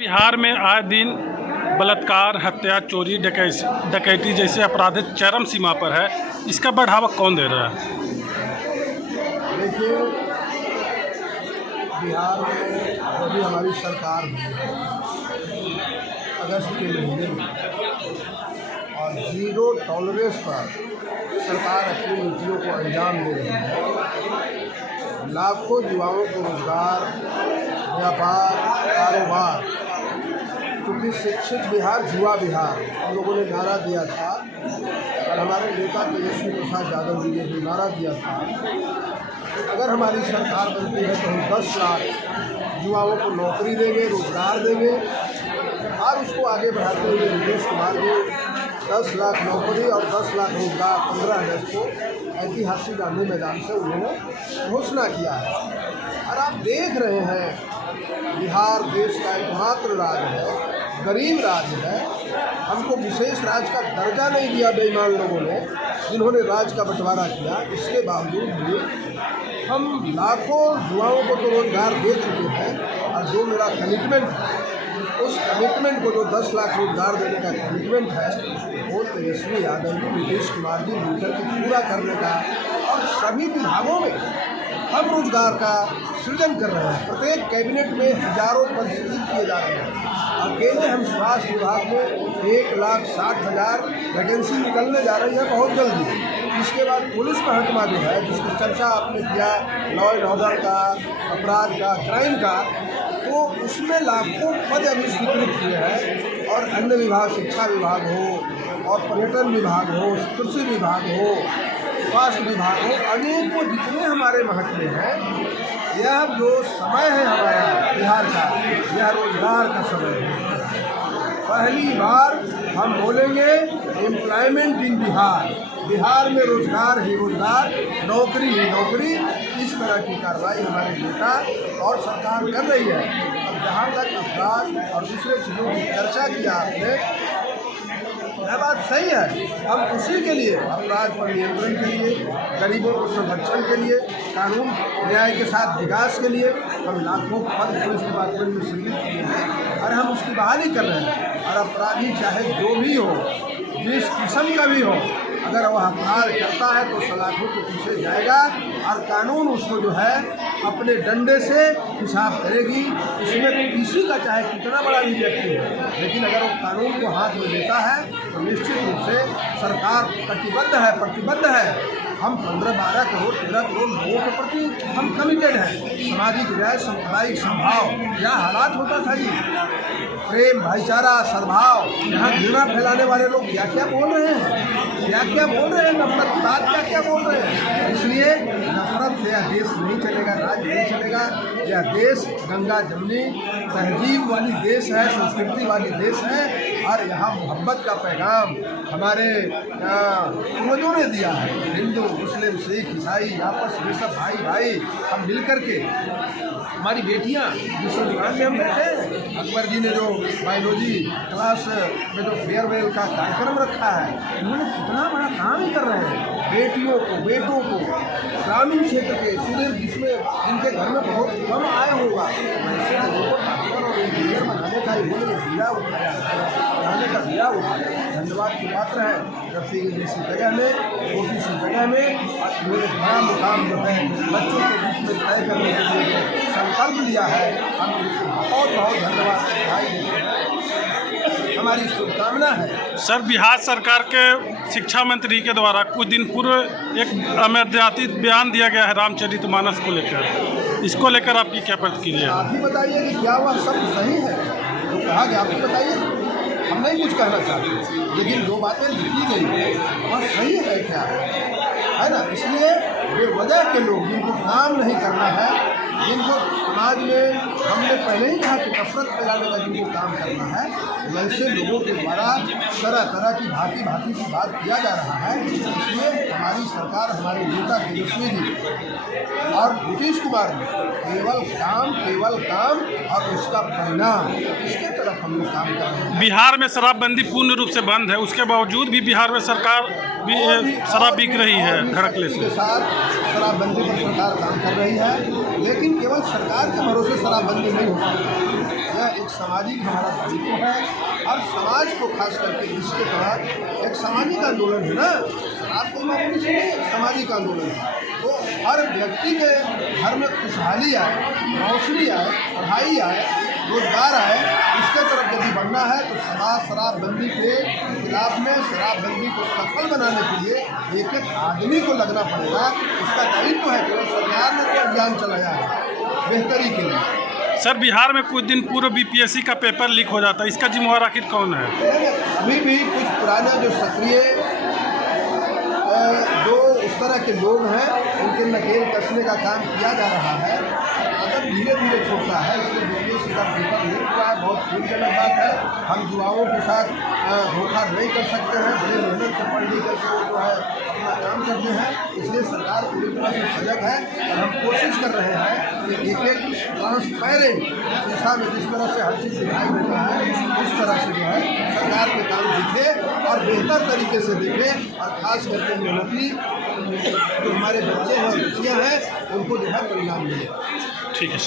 बिहार में आए दिन बलात्कार, हत्या, चोरी, डकैती जैसे अपराध चरम सीमा पर है। इसका बढ़ावा कौन दे रहा है? देखिए, बिहार में अभी हमारी सरकार भी है अगस्त के महीने में, और जीरो टॉलरेंस पर सरकार अपनी नीतियों को अंजाम दे रही है। लाखों युवाओं को रोजगार, व्यापार, कारोबार, क्योंकि शिक्षित बिहार जुआ बिहार हम लोगों ने नारा दिया था, और हमारे नेता तेजस्वी प्रसाद यादव जी ने भी नारा दिया था। अगर हमारी सरकार बनती है तो हम 10 लाख युवाओं को नौकरी देंगे, रोजगार देंगे, और उसको आगे बढ़ाते हुए नीतीश कुमार जी 10 लाख नौकरी और 10 लाख रोजगार 15 अगस्त को ऐतिहासिक गांधी मैदान से उन्होंने घोषणा किया है। और आप देख रहे हैं, बिहार देश का एकमात्र राज्य है, गरीब राज्य है। हमको विशेष राज्य का दर्जा नहीं दिया बेईमान लोगों ने, जिन्होंने राज्य का बंटवारा किया। इसके बावजूद भी हम लाखों युवाओं को तो रोजगार दे चुके हैं, और जो मेरा कमिटमेंट है, उस कमिटमेंट को, जो 10 लाख रोजगार देने का कमिटमेंट है, वो तेजस्वी यादव जी, नीतीश कुमार जी मिलकर के पूरा करने का, और सभी विभागों में हम रोजगार का सृजन कर रहे हैं। प्रत्येक कैबिनेट में हजारों पद सृजित किए जा रहे हैं। अकेले हम स्वास्थ्य विभाग में 1,60,000 वैकेंसी निकलने जा रही है बहुत जल्दी। इसके बाद पुलिस महकमा जो है, जिसकी चर्चा आपने किया, लॉ एंड ऑर्डर का, अपराध का, क्राइम का, तो उसमें लाखों पद अभी स्वीकृत किए हैं। और अन्य विभाग, शिक्षा विभाग हो, और पर्यटन विभाग हो, कृषि विभाग हो, स्वास्थ्य विभाग हो, अनेकों जितने हमारे महकमे हैं, यह जो समय है हमारा बिहार का, यह रोजगार का समय है। पहली बार हम बोलेंगे एम्प्लॉयमेंट इन बिहार, बिहार में रोजगार ही रोजगार, नौकरी ही नौकरी। इस तरह की कार्रवाई हमारे नेता और सरकार कर रही है। अब जहाँ तक अपराध और दूसरे चीज़ों की चर्चा किया आपने, यह बात सही है। हम उसी के लिए, अपराध पर नियंत्रण के लिए, गरीबों को संरक्षण के लिए, कानून न्याय के साथ विकास के लिए हम लाखों पद पुलिस डिपार्टमेंट में सृजित किए हैं, और हम उसकी बहाली कर रहे हैं। और अपराधी चाहे जो भी हो, जिस किस्म का भी हो, अगर वह अपराध करता है तो सलाखों के पीछे जाएगा, और कानून उसको जो है अपने डंडे से हिसाब करेगी। इसमें किसी का चाहे कितना बड़ा भी व्यक्ति हो, लेकिन अगर वो कानून को हाथ में लेता है तो निश्चित रूप से सरकार कटिबद्ध है, प्रतिबद्ध है। हम 15-12 करोड़ 13 करोड़ लोगों के प्रति हम कमिटेड हैं। सामाजिक न्याय, सांप्रदायिक समभाव, क्या हालात होता था जी, प्रेम, भाईचारा, सद्भाव, यहाँ घृणा फैलाने वाले लोग क्या क्या बोल रहे हैं, क्या क्या बोल रहे हैं, नफरत की बात क्या क्या बोल रहे हैं। इसलिए नफरत से यह देश नहीं चलेगा, राज्य नहीं चलेगा। यह देश गंगा जमनी तहजीब वाली देश है, संस्कृति वाली देश है, और यहाँ मोहब्बत का पैगाम हमारे पूर्वजों ने दिया है। हिंदू, मुस्लिम, सिख, ईसाई आपस में सब भाई भाई, हम मिल कर के, हमारी बेटियाँ जिस दुकान में हम बैठे हैं, अकबर जी ने जो बायोलॉजी क्लास में जो फेयरवेल का कार्यक्रम रखा है, उन्होंने कितना बड़ा काम ही कर रहे हैं। बेटियों को, बेटों को, ग्रामीण क्षेत्र के स्टूडेंट जिसमें जिनके घर में बहुत कम आय होगा, ऐसे लोगों को डॉक्टर और इंजीनियर बनाने का इन्होंने दिया उठाया, बनाने का दिया उठाया। धन्यवाद के पात्र है रफीक जैसी जगह में, छोटी सी जगह में, और इन्होंने बड़ा मुकाम जो है बच्चों के बीच में तय करने के लिए संकल्प लिया है। हम इनको बहुत बहुत धन्यवाद बधाई देते हैं, हमारी शुभकामना है। सर, बिहार सरकार के शिक्षा मंत्री के द्वारा कुछ दिन पूर्व एक अमर्यादित बयान दिया गया है रामचरितमानस को लेकर, इसको लेकर आपकी क्या प्रतिक्रिया है? आप ही बताइए कि क्या वह सब सही है जो कहा गया, आप ही बताइए। हम नहीं कुछ कहना चाहते, लेकिन जो बातें लिखी गई वह सही है क्या, है ना। इसलिए बेवजह के लोग जिनको काम नहीं करना है, जिनको समाज में हमने पहले ही कहा कि नफरत फैलाने का जिनको काम करना है, वैसे लोगों के द्वारा तरह तरह की भांति भांति की बात किया जा रहा है। इसलिए हमारी सरकार, हमारे नेता तेजस्वी जी और नीतीश कुमार जी केवल काम और उसका परिणाम, इसके तरफ हम लोग काम कर रहे हैं। बिहार में शराबबंदी पूर्ण रूप से बंद है, उसके बावजूद भी बिहार में सरकार शराब बिक रही है धड़कले से। के साथ शराबबंदी पर सरकार काम कर रही है, लेकिन केवल सरकार के भरोसे शराबबंदी नहीं हो सकती। यह एक सामाजिक हमारा दायित्व है और समाज को खास करके इसके तहत एक सामाजिक आंदोलन है ना, शराब को मामूली से नहीं, सामाजिक आंदोलन है। तो हर व्यक्ति के घर में खुशहाली आए, रोशनी आए, पढ़ाई आए, रोजगार आए, इसके तरफ यदि बढ़ना है तो शराबबंदी के खिलाफ में शराबबंदी को सफल बनाने के लिए एक एक आदमी को लगना पड़ेगा। उसका दायित्व है। केवल सरकार ने तो अभियान चलाया है बेहतरी के लिए। सर, बिहार में कुछ दिन पूर्व बीपीएससी का पेपर लीक हो जाता है, इसका जिम्मेवार आखिर कौन है? अभी भी कुछ पुराने जो सक्रिय जो उस तरह के लोग हैं उनके नकेल कसने का काम किया जा रहा है। अगर धीरे धीरे छोड़ता है, इसलिए बीपीएससी का पेपर लीक हुआ है, बहुत खेदजनक बात है। हम युवाओं के साथ धोखा नहीं कर सकते हैं। बड़ी मेहनत से पढ़ लिख करके वो जो है अपना काम करते हैं, इसलिए सरकार पूरी तरह से सजग है और हम कोशिश कर रहे हैं कि एक एक ट्रांसपेरेंट शीशा में जिस तरह से हर चीज़ दिखाई देता है उस तरह से जो है सरकार के काम दिखे और बेहतर तरीके से दिखे और खास करके मेहनती जो हमारे बच्चे हैं और बच्चियाँ हैं उनको जो है परिणाम मिले। ठीक है।